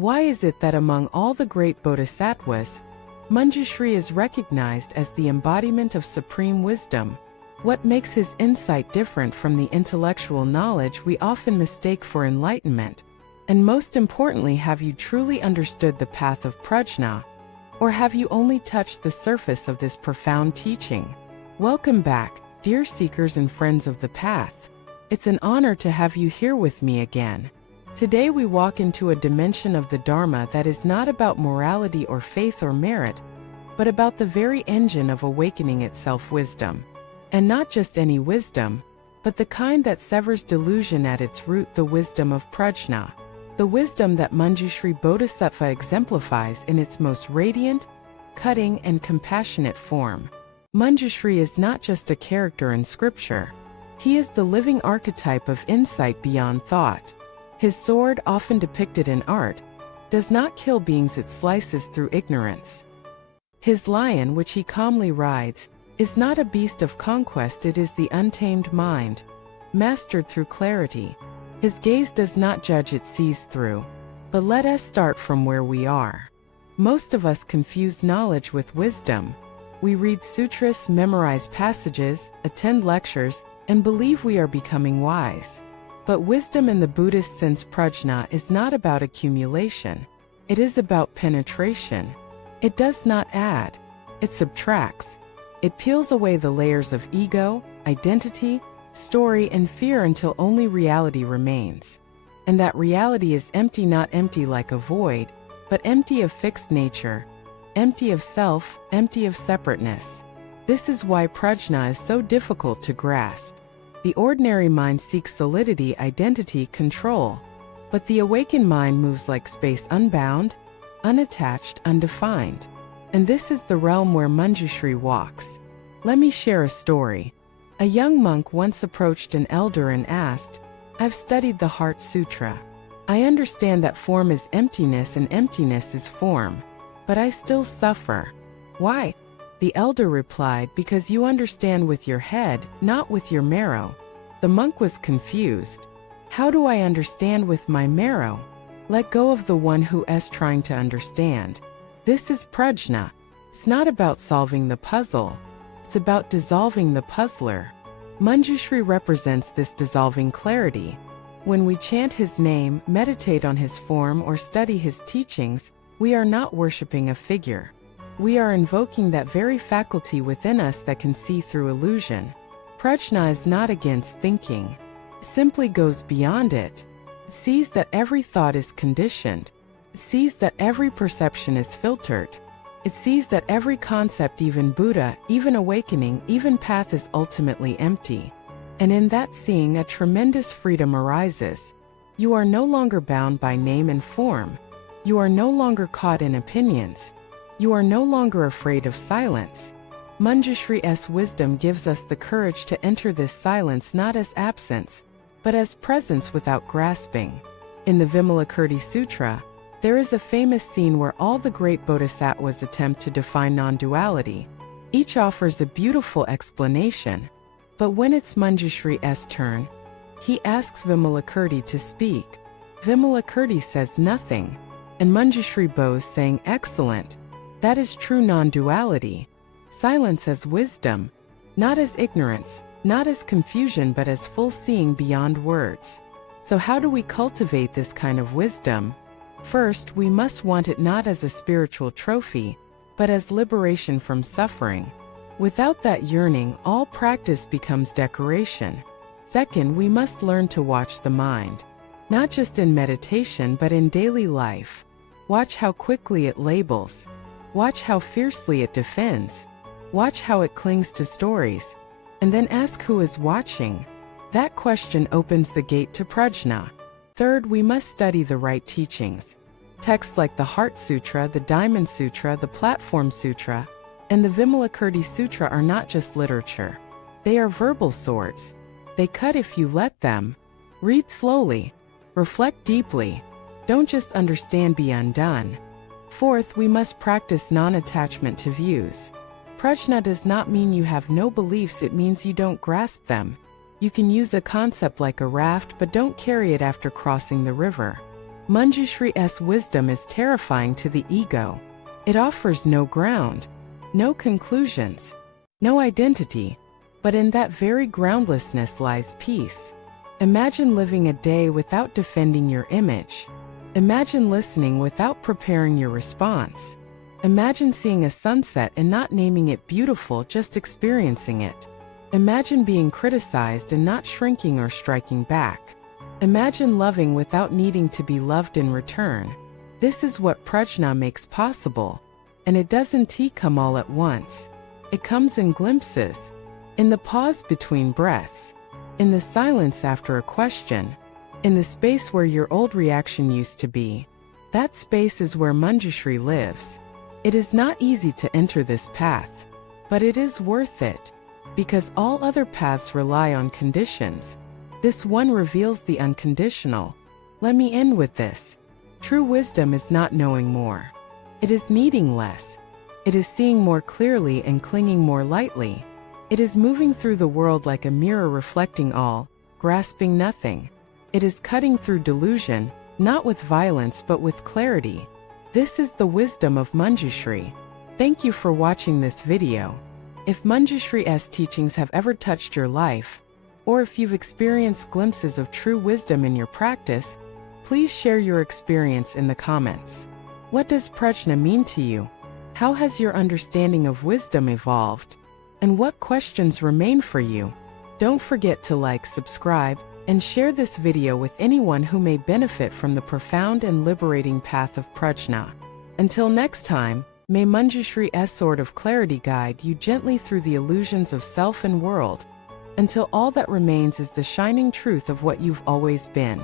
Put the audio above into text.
Why is it that among all the great bodhisattvas, Manjushri is recognized as the embodiment of supreme wisdom? What makes his insight different from the intellectual knowledge we often mistake for enlightenment? And most importantly, have you truly understood the path of Prajna? Or have you only touched the surface of this profound teaching? Welcome back, dear seekers and friends of the path. It's an honor to have you here with me again. Today we walk into a dimension of the Dharma that is not about morality or faith or merit, but about the very engine of awakening itself, wisdom. And not just any wisdom, but the kind that severs delusion at its root, the wisdom of Prajna. The wisdom that Manjushri Bodhisattva exemplifies in its most radiant, cutting, and compassionate form. Manjushri is not just a character in scripture. He is the living archetype of insight beyond thought. His sword, often depicted in art, does not kill beings, it slices through ignorance. His lion, which he calmly rides, is not a beast of conquest, it is the untamed mind, mastered through clarity. His gaze does not judge, it sees through. But let us start from where we are. Most of us confuse knowledge with wisdom. We read sutras, memorize passages, attend lectures, and believe we are becoming wise. But wisdom in the Buddhist sense, prajna, is not about accumulation. It is about penetration. It does not add, it subtracts. It peels away the layers of ego, identity, story, and fear until only reality remains. And that reality is empty, not empty like a void, but empty of fixed nature, empty of self, empty of separateness. This is why prajna is so difficult to grasp. The ordinary mind seeks solidity, identity, control. But the awakened mind moves like space, unbound, unattached, undefined. And this is the realm where Manjushri walks. Let me share a story. A young monk once approached an elder and asked, "I've studied the Heart Sutra. I understand that form is emptiness and emptiness is form. But I still suffer. Why?" The elder replied, "Because you understand with your head, not with your marrow." The monk was confused. "How do I understand with my marrow?" Let go of the one who is trying to understand. This is prajna. It's not about solving the puzzle. It's about dissolving the puzzler. Manjushri represents this dissolving clarity. When we chant his name, meditate on his form, or study his teachings, we are not worshiping a figure. We are invoking that very faculty within us that can see through illusion. Prajna is not against thinking. It simply goes beyond it. It sees that every thought is conditioned. It sees that every perception is filtered. It sees that every concept, even Buddha, even awakening, even path, is ultimately empty. And in that seeing, a tremendous freedom arises. You are no longer bound by name and form. You are no longer caught in opinions. You are no longer afraid of silence. Manjushri's wisdom gives us the courage to enter this silence not as absence, but as presence without grasping. In the Vimalakirti Sutra, there is a famous scene where all the great bodhisattvas attempt to define non-duality. Each offers a beautiful explanation. But when it's Manjushri's turn, he asks Vimalakirti to speak. Vimalakirti says nothing, and Manjushri bows, saying, "Excellent. That is true non-duality. Silence as wisdom, not as ignorance, not as confusion, but as full seeing beyond words." So how do we cultivate this kind of wisdom? First, we must want it not as a spiritual trophy, but as liberation from suffering. Without that yearning, all practice becomes decoration. Second, we must learn to watch the mind, not just in meditation, but in daily life. Watch how quickly it labels. Watch how fiercely it defends. Watch how it clings to stories. And then ask who is watching. That question opens the gate to prajna. Third, we must study the right teachings. Texts like the Heart Sutra, the Diamond Sutra, the Platform Sutra, and the Vimalakirti Sutra are not just literature. They are verbal swords. They cut if you let them. Read slowly. Reflect deeply. Don't just understand, be undone. Fourth, we must practice non-attachment to views. Prajna does not mean you have no beliefs, it means you don't grasp them. You can use a concept like a raft, but don't carry it after crossing the river. Manjushri's wisdom is terrifying to the ego. It offers no ground, no conclusions, no identity, but in that very groundlessness lies peace. Imagine living a day without defending your image. Imagine listening without preparing your response. Imagine seeing a sunset and not naming it beautiful, just experiencing it. Imagine being criticized and not shrinking or striking back. Imagine loving without needing to be loved in return. This is what Prajna makes possible. And it doesn't come all at once. It comes in glimpses, in the pause between breaths, in the silence after a question, in the space where your old reaction used to be. That space is where Manjushri lives. It is not easy to enter this path, but it is worth it, because all other paths rely on conditions. This one reveals the unconditional. Let me end with this. True wisdom is not knowing more. It is needing less. It is seeing more clearly and clinging more lightly. It is moving through the world like a mirror, reflecting all, grasping nothing. It is cutting through delusion, not with violence but with clarity. This is the wisdom of Manjushri. Thank you for watching this video. If Manjushri's teachings have ever touched your life, or if you've experienced glimpses of true wisdom in your practice, please share your experience in the comments. What does Prajna mean to you? How has your understanding of wisdom evolved? And what questions remain for you? Don't forget to like, subscribe, and share this video with anyone who may benefit from the profound and liberating path of Prajna. Until next time, may Manjushri's sword of clarity guide you gently through the illusions of self and world, until all that remains is the shining truth of what you've always been.